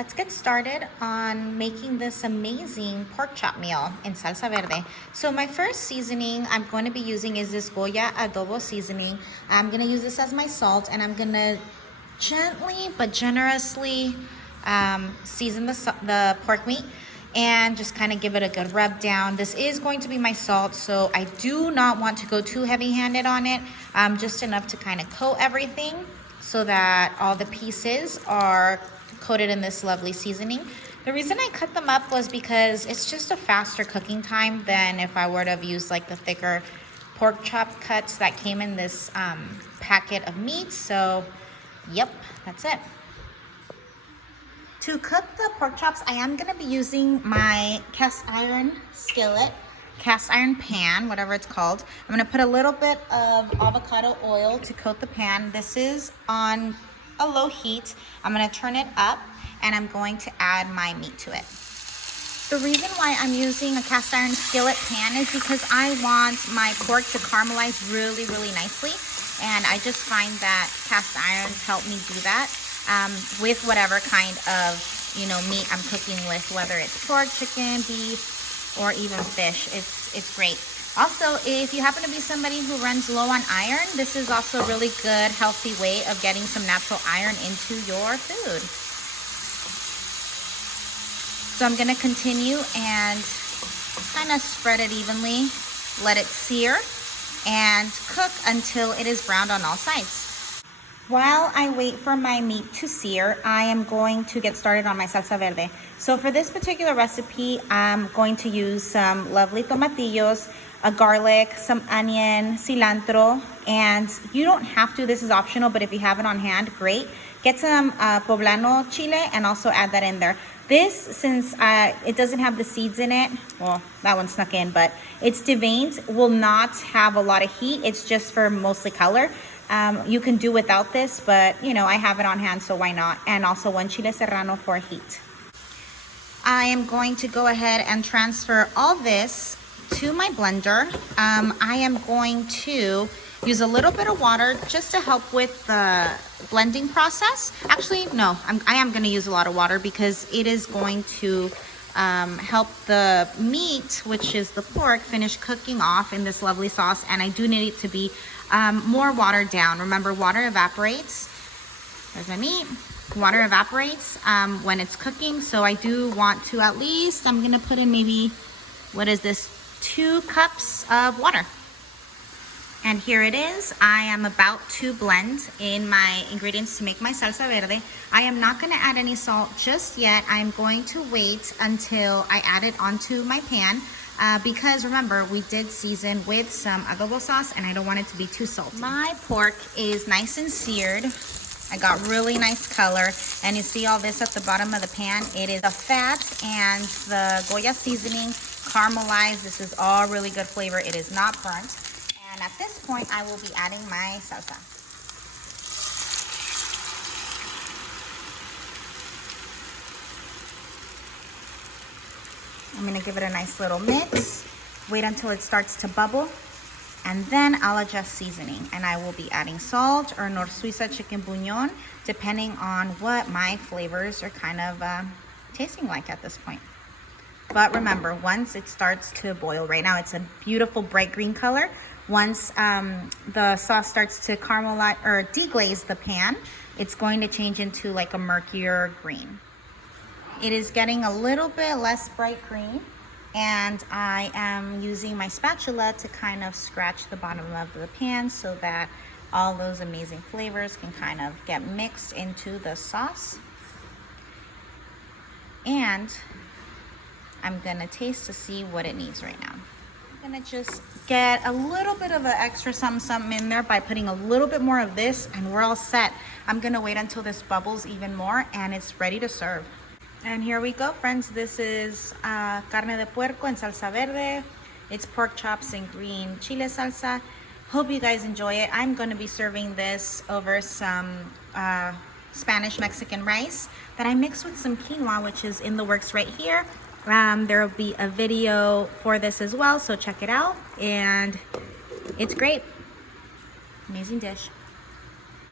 Let's get started on making this amazing pork chop meal in salsa verde. So my first seasoning I'm going to be using is this Goya adobo seasoning. I'm going to use this as my salt, and I'm going to gently but generously season the pork meat and just kind of give it a good rub down. This is going to be my salt, so I do not want to go too heavy-handed on it, just enough to kind of coat everything so that all the pieces are coated in this lovely seasoning. The reason I cut them up was because it's just a faster cooking time than if I were to have used like the thicker pork chop cuts that came in this packet of meat. So yep, that's it. To cook the pork chops, I am going to be using my cast iron skillet, cast iron pan, whatever it's called. I'm going to put a little bit of avocado oil to coat the pan. This is on a low heat. I'm going to turn it up, and I'm going to add my meat to it. The reason why I'm using a cast iron skillet pan is because I want my pork to caramelize really, really nicely. And I just find that cast irons help me do that with whatever kind of, meat I'm cooking with, whether it's pork, chicken, beef, or even fish. It's great. Also, if you happen to be somebody who runs low on iron, this is also a really good, healthy way of getting some natural iron into your food. So I'm going to continue and kind of spread it evenly, let it sear, and cook until it is browned on all sides. While I wait for my meat to sear, I am going to get started on my salsa verde. So for this particular recipe, I'm going to use some lovely tomatillos, a garlic, some onion, cilantro, and you don't have to, this is optional, but if you have it on hand, great. Get some poblano chile and also add that in there. This, since it doesn't have the seeds in it, well, that one snuck in, but it's deveined, will not have a lot of heat. It's just for mostly color. You can do without this, but I have it on hand, so why not? And also 1 Chile Serrano for heat. I am going to go ahead and transfer all this to my blender. I am going to use a little bit of water just to help with the blending process. Actually, no, I am going to use a lot of water because it is going to help the meat, which is the pork, finish cooking off in this lovely sauce. And I do need it to be more watered down. Remember, water evaporates. There's my meat. Water evaporates when it's cooking. So I do want to at least, I'm going to put in maybe, what is this, 2 cups of water. And here it is. I am about to blend in my ingredients to make my salsa verde. I am not going to add any salt just yet. I'm going to wait until I add it onto my pan because remember, we did season with some adobo sauce and I don't want it to be too salty. My pork is nice and seared. I got really nice color, and you see all this at the bottom of the pan. It is the fat and the Goya seasoning caramelized. This is all really good flavor. It is not burnt. And at this point, I will be adding my salsa. I'm gonna give it a nice little mix. Wait until it starts to bubble. And then I'll adjust seasoning. And I will be adding salt or Knorr Suiza chicken bouillon, depending on what my flavors are kind of tasting like at this point. But remember, once it starts to boil, right now it's a beautiful bright green color. Once the sauce starts to caramelize or deglaze the pan, it's going to change into like a murkier green. It is getting a little bit less bright green, and I am using my spatula to kind of scratch the bottom of the pan so that all those amazing flavors can kind of get mixed into the sauce. And I'm gonna taste to see what it needs right now. I'm gonna just get a little bit of an extra something in there by putting a little bit more of this, and we're all set. I'm gonna wait until this bubbles even more and it's ready to serve. And here we go, friends. This is carne de puerco en salsa verde. It's pork chops in green chile salsa. Hope you guys enjoy it. I'm gonna be serving this over some Spanish Mexican rice that I mixed with some quinoa, which is in the works right here. There will be a video for this as well, so check it out. And it's great. Amazing dish.